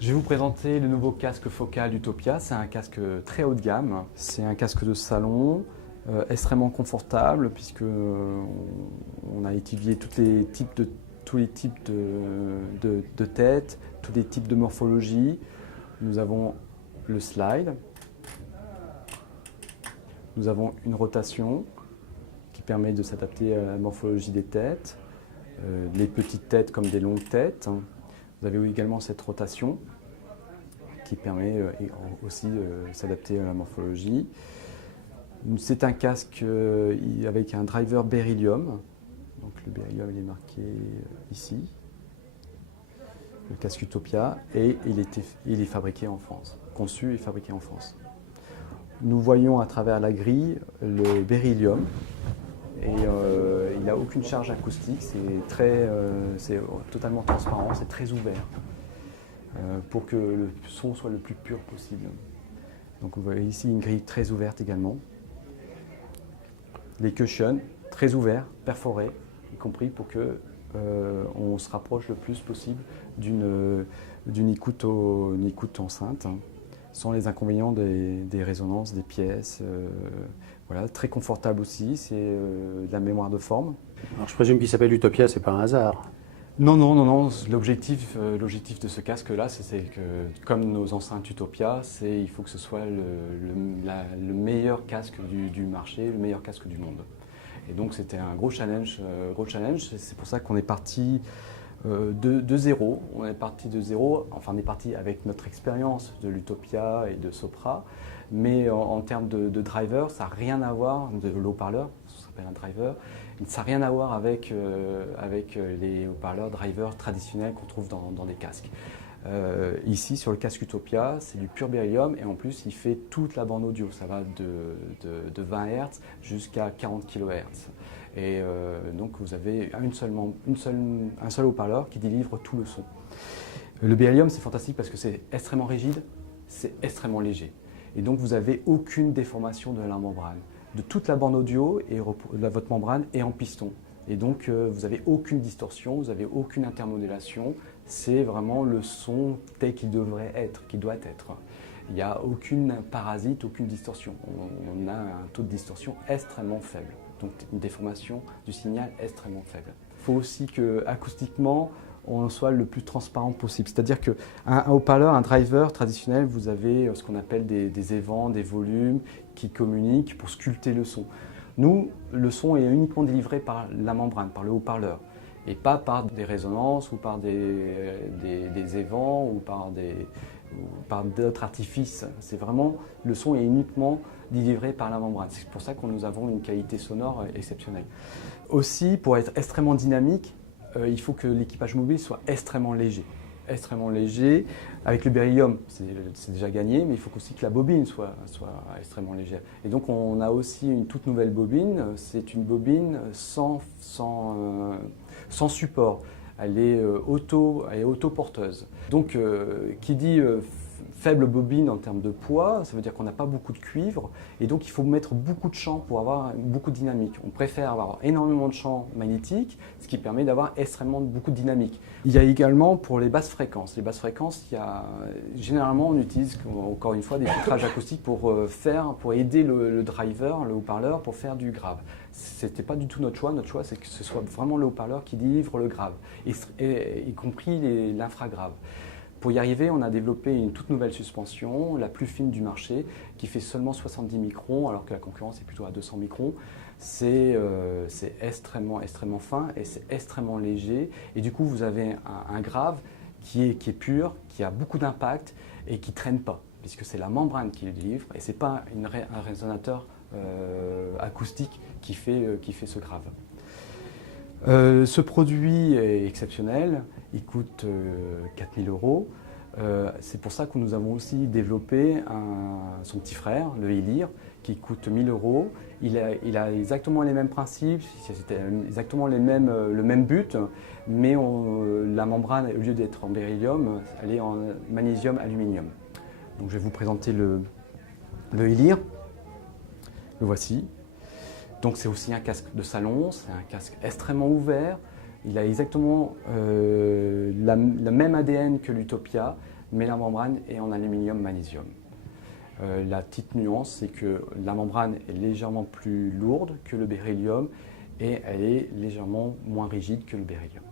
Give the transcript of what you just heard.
Je vais vous présenter le nouveau casque focal d'Utopia. C'est un casque très haut de gamme. C'est un casque de salon extrêmement confortable puisque on a étudié tous les types de têtes, tous les types de morphologie. Nous avons le slide. Nous avons une rotation qui permet de s'adapter à la morphologie des têtes, les petites têtes comme des longues têtes. Vous avez également cette rotation qui permet aussi de s'adapter à la morphologie. C'est un casque avec un driver Beryllium. Donc le Beryllium il est marqué ici, le casque Utopia, et il est fabriqué en France, conçu et fabriqué en France. Nous voyons à travers la grille le Beryllium. Et il n'a aucune charge acoustique, c'est totalement transparent, c'est très ouvert pour que le son soit le plus pur possible. Donc vous voyez ici une grille très ouverte également. Les cushions très ouverts, perforés, y compris pour que on se rapproche le plus possible d'une écoute enceinte, sans les inconvénients des résonances, des pièces. Voilà, très confortable aussi, c'est de la mémoire de forme. Alors je présume qu'il s'appelle Utopia, c'est pas un hasard. Non. L'objectif de ce casque-là, c'est que, comme nos enceintes Utopia, il faut que ce soit le meilleur casque du marché, le meilleur casque du monde. Et donc c'était un gros challenge. C'est pour ça qu'on est parti de zéro. On est parti de zéro, enfin on est parti avec notre expérience de l'Utopia et de Sopra. Mais en termes de driver, ça n'a rien à voir, de haut-parleur, ça s'appelle un driver, ça n'a rien à voir avec les haut-parleurs driver traditionnels qu'on trouve dans des casques. Ici, sur le casque Utopia, c'est du pur Beryllium et en plus, il fait toute la bande audio. Ça va de 20 Hz jusqu'à 40 kHz. Et donc, vous avez un seul haut-parleur qui délivre tout le son. Le Beryllium, c'est fantastique parce que c'est extrêmement rigide, c'est extrêmement léger. Et donc, vous n'avez aucune déformation de la membrane. De toute la bande audio, votre membrane est en piston. Et donc, vous n'avez aucune distorsion, vous n'avez aucune intermodulation. C'est vraiment le son tel qu'il devrait être, qu'il doit être. Il n'y a aucune parasite, aucune distorsion. On a un taux de distorsion extrêmement faible. Donc, une déformation du signal extrêmement faible. Il faut aussi qu'acoustiquement, on soit le plus transparent possible. C'est-à-dire qu'un haut-parleur, un driver traditionnel, vous avez ce qu'on appelle des évents, des volumes qui communiquent pour sculpter le son. Nous, le son est uniquement délivré par la membrane, par le haut-parleur, et pas par des résonances ou par des évents ou par d'autres artifices. C'est vraiment, le son est uniquement délivré par la membrane. C'est pour ça que nous avons une qualité sonore exceptionnelle. Aussi, pour être extrêmement dynamique, il faut que l'équipage mobile soit extrêmement léger. Extrêmement léger. Avec le Beryllium, c'est déjà gagné, mais il faut aussi que la bobine soit extrêmement légère. Et donc on a aussi une toute nouvelle bobine. C'est une bobine sans support. Elle est auto-porteuse. Donc qui dit faible bobine en termes de poids, ça veut dire qu'on n'a pas beaucoup de cuivre et donc il faut mettre beaucoup de champs pour avoir beaucoup de dynamique. On préfère avoir énormément de champs magnétiques, ce qui permet d'avoir extrêmement beaucoup de dynamique. Il y a également pour les basses fréquences. Les basses fréquences, généralement on utilise encore une fois des filtrages acoustiques pour aider le driver, le haut-parleur, pour faire du grave. C'était pas du tout notre choix. Notre choix, c'est que ce soit vraiment le haut-parleur qui délivre le grave, y compris l'infragrave. Pour y arriver, on a développé une toute nouvelle suspension, la plus fine du marché, qui fait seulement 70 microns, alors que la concurrence est plutôt à 200 microns. C'est extrêmement fin et c'est extrêmement léger. Et du coup, vous avez un grave qui est pur, qui a beaucoup d'impact et qui ne traîne pas, puisque c'est la membrane qui le délivre et ce n'est pas un résonateur acoustique qui fait ce grave. Ce produit est exceptionnel, il coûte 4 000 €. C'est pour ça que nous avons aussi développé son petit frère, le Elir, qui coûte 1 000 €. Il a exactement les mêmes principes, c'était exactement le même but, mais la membrane, au lieu d'être en beryllium, elle est en magnésium-aluminium. Donc je vais vous présenter le Elir. Le voici. Donc c'est aussi un casque de salon, c'est un casque extrêmement ouvert, Il a exactement le même ADN que l'Utopia, mais la membrane est en aluminium-magnésium. La petite nuance, c'est que la membrane est légèrement plus lourde que le beryllium et elle est légèrement moins rigide que le beryllium.